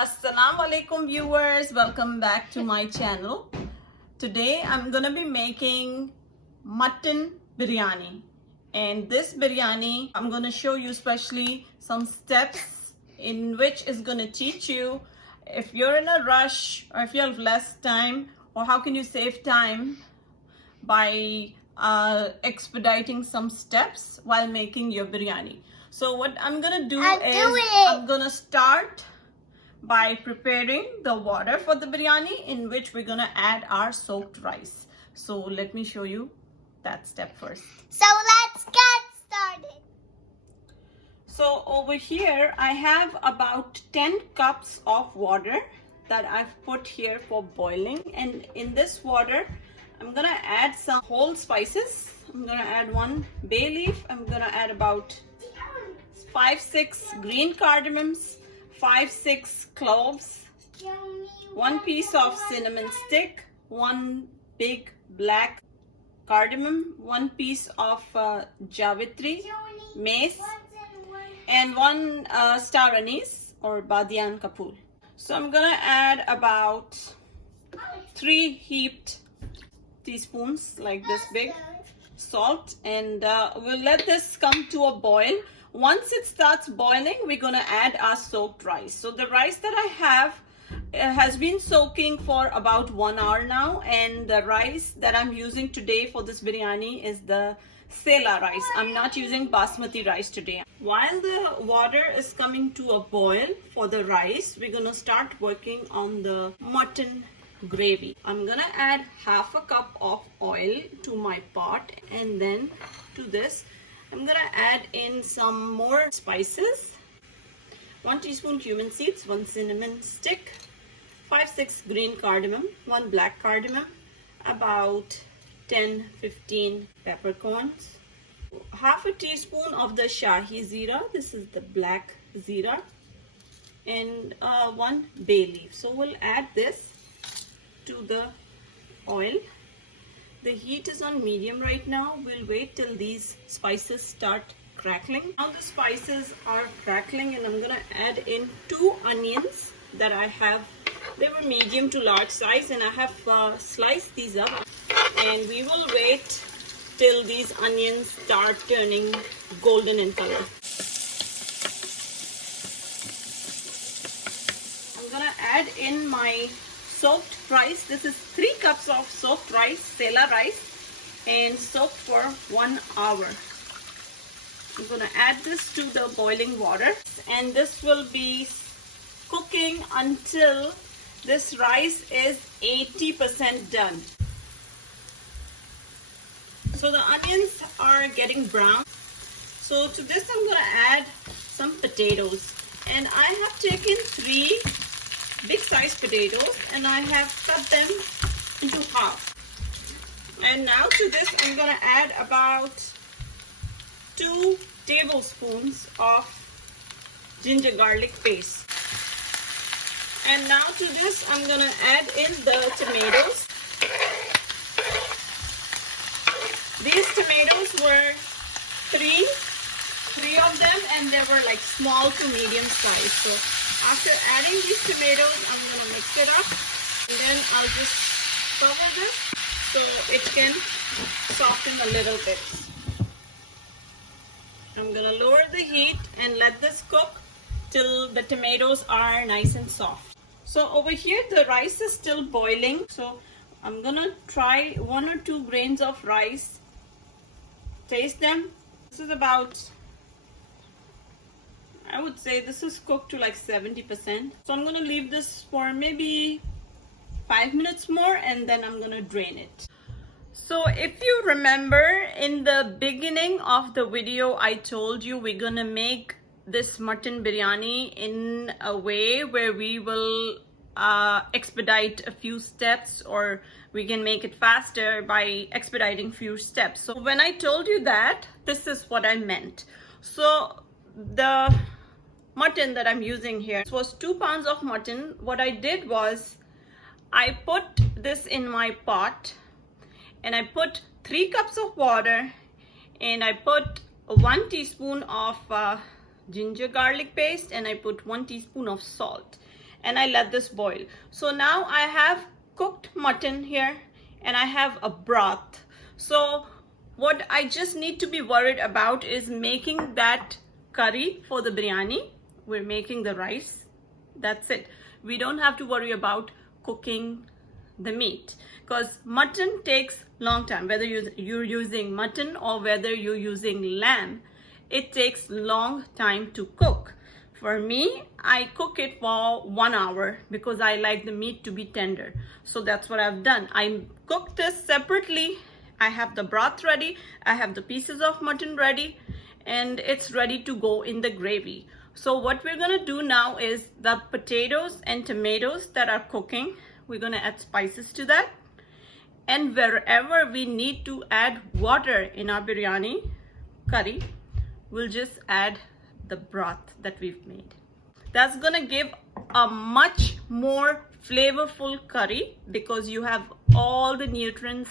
Assalamu alaikum viewers, welcome back to my channel. Today I'm gonna be making mutton biryani, and this biryani I'm gonna show you especially some steps in which is gonna teach you if you're in a rush or if you have less time, or how can you save time by expediting some steps while making your biryani. So what I'm gonna do I'm gonna start by preparing the water for the biryani, in which we're gonna add our soaked rice. So let me show you that step first. So let's get started. So over here I have about 10 cups of water that I've put here for boiling, and in this water I'm gonna add some whole spices. I'm gonna add 1 bay leaf. I'm gonna add about 5-6 green cardamoms, 5-6 cloves, 1 piece of cinnamon stick, 1 big black cardamom, 1 piece of javetri, mace, and 1 star anise or badiyan kapul. So I'm gonna add about 3 heaped teaspoons like this big salt, and we'll let this come to a boil. Once it starts boiling, we're gonna add our soaked rice. So the rice that I have has been soaking for about 1 hour now, and the rice that I'm using today for this biryani is the sella rice. I'm not using basmati rice today. While the water is coming to a boil for the rice, we're gonna start working on the mutton gravy. I'm gonna add half a cup of oil to my pot, and then to this I'm gonna add in some more spices. 1 teaspoon cumin seeds, 1 cinnamon stick, 5-6 green cardamom, 1 black cardamom, about 10-15 peppercorns, half a teaspoon of the shahi zeera, this is the black zeera, and 1 bay leaf. So we'll add this to the oil. The heat is on medium right now. We'll wait till these spices start crackling. Now the spices are crackling, and I'm gonna add in 2 onions that I have. They were medium to large size, and I have sliced these up, and we will wait till these onions start turning golden in color. I'm gonna add in my soaked rice. This is 3 cups of soaked rice, sella rice, and soaked for 1 hour. I'm gonna add this to the boiling water, and this will be cooking until this rice is 80% done. So the onions are getting brown. So to this I'm gonna add some potatoes, and I have taken 3 big sized potatoes, and I have cut them into half. And now to this I'm gonna add about 2 tablespoons of ginger garlic paste. And now to this I'm gonna add in the tomatoes. These tomatoes were three of them, and they were like small to medium size. So after adding these tomatoes, I'm going to mix it up, and then I'll just cover this so it can soften a little bit. I'm going to lower the heat and let this cook till the tomatoes are nice and soft. So over here the rice is still boiling, so I'm going to try 1 or 2 grains of rice, taste them. This is about, I would say this is cooked to like 70%. So I'm gonna leave this for maybe 5 minutes more, and then I'm gonna drain it. So if you remember, in the beginning of the video I told you we're gonna make this mutton biryani in a way where we will expedite a few steps, or we can make it faster by expediting few steps. So when I told you that, this is what I meant. So the mutton that I'm using here, this was 2 pounds of mutton. What I did was I put this in my pot, and I put 3 cups of water, and I put 1 teaspoon of ginger garlic paste, and I put 1 teaspoon of salt. and I let this boil. So now I have cooked mutton here and I have a broth. So what I just need to be worried about is making that curry for the biryani. We're making the rice. That's it. We don't have to worry about cooking the meat, because mutton takes long time. Whether you're using mutton or whether you're using lamb, it takes long time to cook. For me, I cook it for 1 hour because I like the meat to be tender. So that's what I've done. I cooked this separately. I have the broth ready, I have the pieces of mutton ready, and it's ready to go in the gravy. So what we're gonna do now is the potatoes and tomatoes that are cooking, we're gonna add spices to that. And wherever we need to add water in our biryani curry, we'll just add the broth that we've made. That's gonna give a much more flavorful curry because you have all the nutrients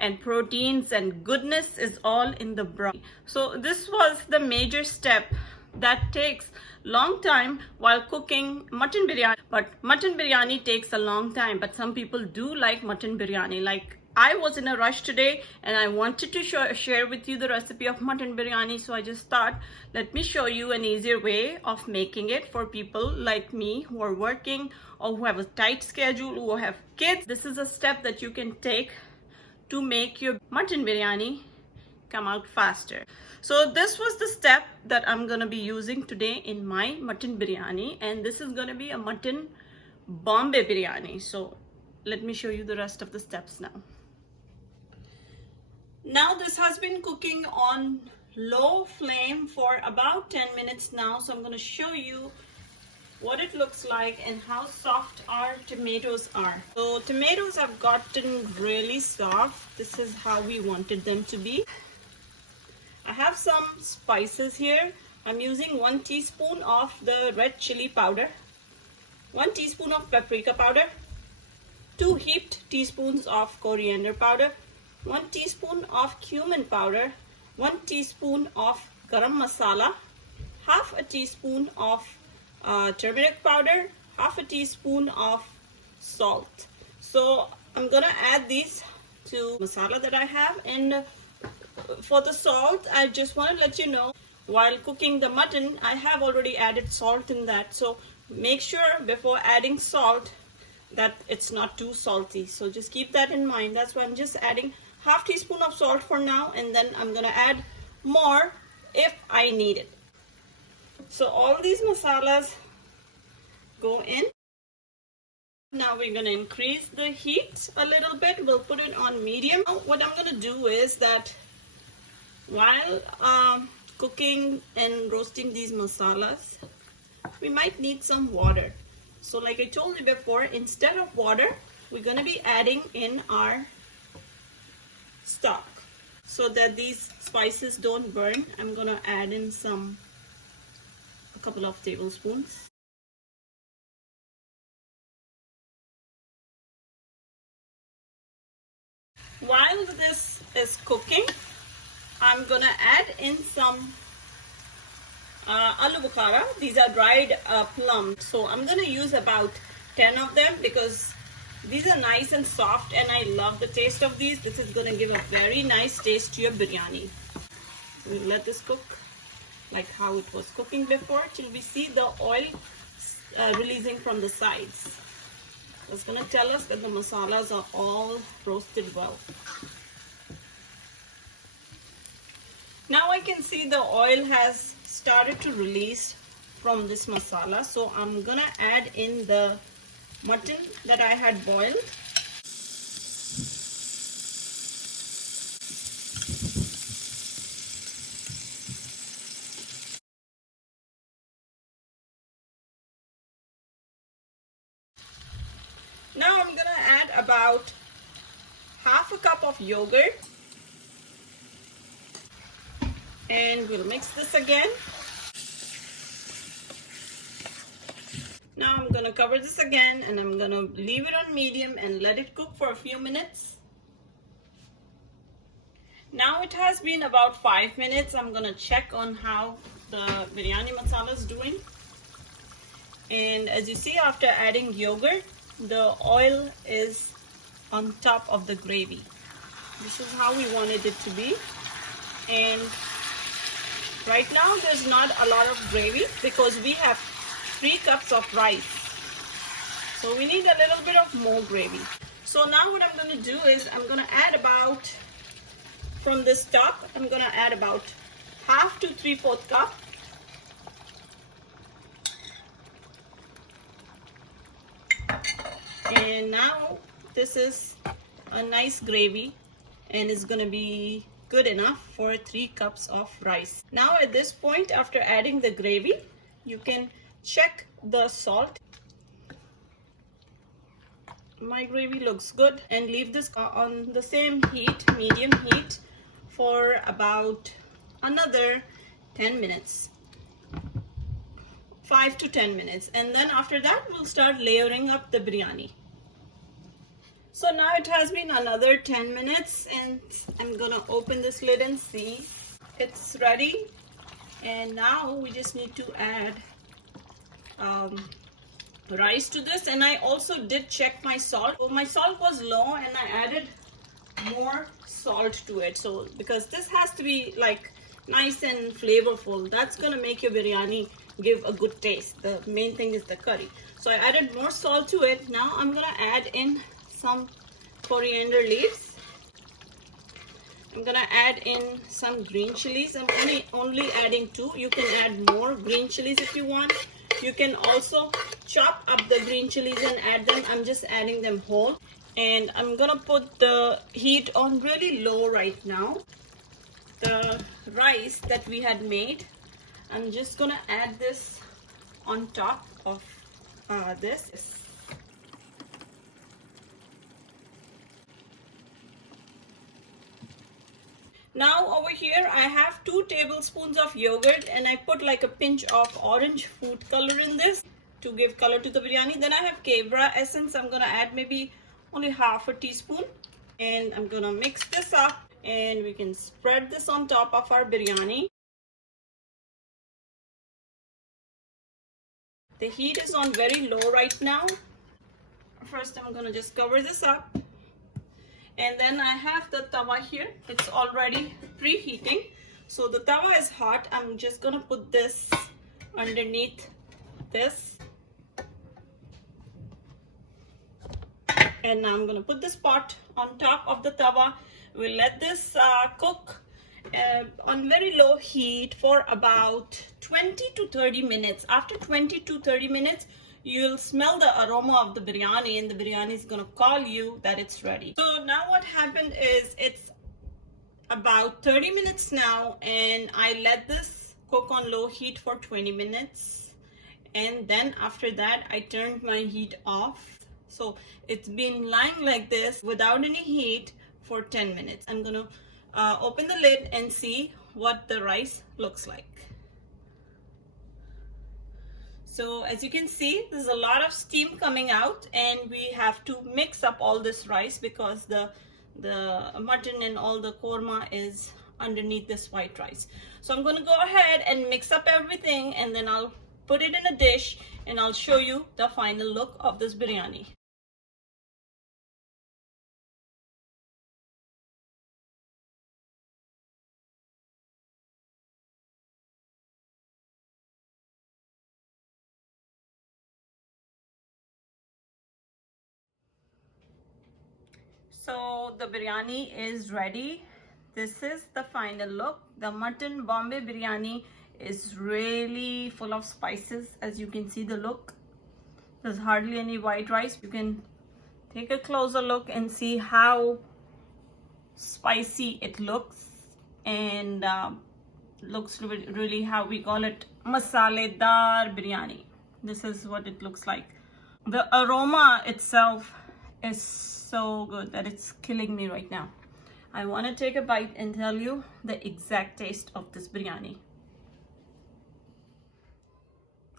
and proteins and goodness is all in the broth. So this was the major step that takes long time while cooking mutton biryani. But mutton biryani takes a long time, but some people do like mutton biryani. Like I was in a rush today and I wanted to share with you the recipe of mutton biryani, so I just thought, let me show you an easier way of making it for people like me who are working or who have a tight schedule, who have kids. This is a step that you can take to make your mutton biryani come out faster. So this was the step that I'm gonna be using today in my mutton biryani, and this is gonna be a mutton Bombay biryani. So let me show you the rest of the steps now. Now this has been cooking on low flame for about 10 minutes now. So I'm gonna show you what it looks like and how soft our tomatoes are. So tomatoes have gotten really soft. This is how we wanted them to be. I have some spices here. I'm using 1 teaspoon of the red chili powder, 1 teaspoon of paprika powder, 2 heaped teaspoons of coriander powder, 1 teaspoon of cumin powder, 1 teaspoon of garam masala, half a teaspoon of turmeric powder, half a teaspoon of salt. So I'm gonna add these to masala that I have. And for the salt, I just want to let you know, while cooking the mutton, I have already added salt in that. So make sure before adding salt that it's not too salty. So just keep that in mind. That's why I'm just adding half teaspoon of salt for now, and then I'm gonna add more if I need it. So all these masalas go in. Now we're gonna increase the heat a little bit. We'll put it on medium. Now what I'm gonna do is that while cooking and roasting these masalas, we might need some water. So like I told you before, instead of water, we're gonna be adding in our stock so that these spices don't burn. I'm gonna add in a couple of tablespoons. While this is cooking, I'm gonna add in some Aloo Bukhara. These are dried plums. So I'm gonna use about 10 of them because these are nice and soft and I love the taste of these. This is gonna give a very nice taste to your biryani. So we'll let this cook like how it was cooking before till we see the oil releasing from the sides. It's gonna tell us that the masalas are all roasted well. Now I can see the oil has started to release from this masala. So I'm gonna add in the mutton that I had boiled. Now I'm gonna add about half a cup of yogurt. And we'll mix this again. Now I'm gonna cover this again and I'm gonna leave it on medium and let it cook for a few minutes. Now it has been about 5 minutes. I'm gonna check on how the biryani masala is doing. And as you see, after adding yogurt, the oil is on top of the gravy. This is how we wanted it to be. And right now there's not a lot of gravy because we have 3 cups of rice. So we need a little bit of more gravy. So now what I'm going to do is I'm going to add about, from this top, I'm going to add about half to 3/4 cup. And now this is a nice gravy and it's going to be good enough for 3 cups of rice. Now at this point, after adding the gravy, you can check the salt. My gravy looks good, and leave this on the same heat, medium heat, for about another 10 minutes. 5 to 10 minutes, and then after that we'll start layering up the biryani. So now it has been another 10 minutes and I'm gonna open this lid and see it's ready. And now we just need to add rice to this. And I also did check my salt. So my salt was low and I added more salt to it. So because this has to be like nice and flavorful, that's gonna make your biryani give a good taste. The main thing is the curry. So I added more salt to it. Now I'm gonna add in some coriander leaves. I'm gonna add in some green chilies. I'm only adding 2. You can add more green chilies if you want. You can also chop up the green chilies and add them. I'm just adding them whole. And I'm gonna put the heat on really low right now. The rice that we had made, I'm just gonna add this on top of this. Now over here I have 2 tablespoons of yogurt and I put like a pinch of orange food color in this to give color to the biryani. Then I have kevra essence. I'm gonna add maybe only half a teaspoon, and I'm gonna mix this up and we can spread this on top of our biryani. The heat is on very low right now. First I'm gonna just cover this up. And then I have the tawa here. It's already preheating. So the tawa is hot. I'm just gonna put this underneath this. And now I'm gonna put this pot on top of the tawa. We'll let this cook on very low heat for about 20 to 30 minutes. After 20 to 30 minutes, you'll smell the aroma of the biryani and the biryani is gonna call you that it's ready. So now what happened is it's about 30 minutes now and I let this cook on low heat for 20 minutes. And then after that, I turned my heat off. So it's been lying like this without any heat for 10 minutes. I'm gonna open the lid and see what the rice looks like. So as you can see, there's a lot of steam coming out and we have to mix up all this rice because the mutton and all the korma is underneath this white rice. So I'm going to go ahead and mix up everything and then I'll put it in a dish and I'll show you the final look of this biryani. So the biryani is ready. This is the final look. The mutton Bombay biryani is really full of spices. As you can see the look, there's hardly any white rice. You can take a closer look and see how spicy it looks, and looks really how we call it masaledar biryani. This is what it looks like. The aroma itself is so good that it's killing me right now. I want to take a bite and tell you the exact taste of this biryani.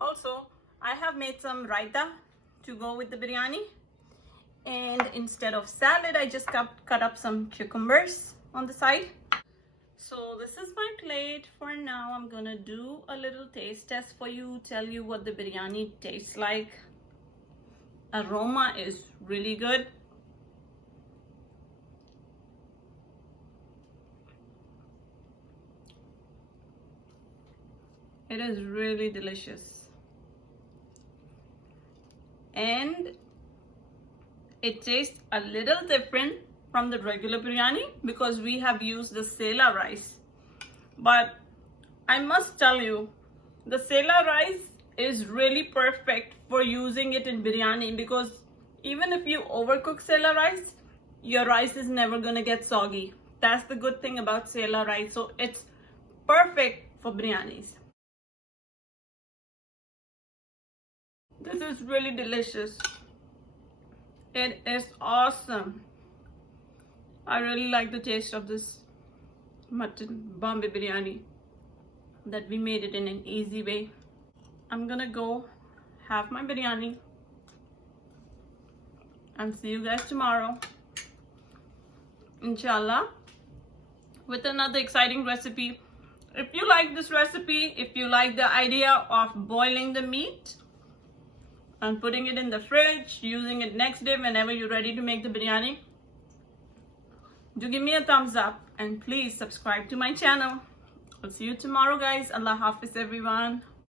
Also, I have made some raita to go with the biryani, and instead of salad I just cut up some cucumbers on the side. So this is my plate for now. I'm gonna do a little taste test for you, tell you what the biryani tastes like. Aroma is really good. It is really delicious. And it tastes a little different from the regular biryani because we have used the sella rice. But I must tell you, the sella rice is really perfect for using it in biryani because even if you overcook sella rice, your rice is never gonna get soggy. That's the good thing about sella rice. So it's perfect for biryanis. This is really delicious. It is awesome. I really like the taste of this mutton Bombay biryani that we made it in an easy way. I'm gonna go have my biryani and see you guys tomorrow, inshallah, with another exciting recipe. If you like this recipe, if you like the idea of boiling the meat and putting it in the fridge, using it next day whenever you're ready to make the biryani, do give me a thumbs up and please subscribe to my channel. I'll see you tomorrow, guys. Allah Hafiz, everyone.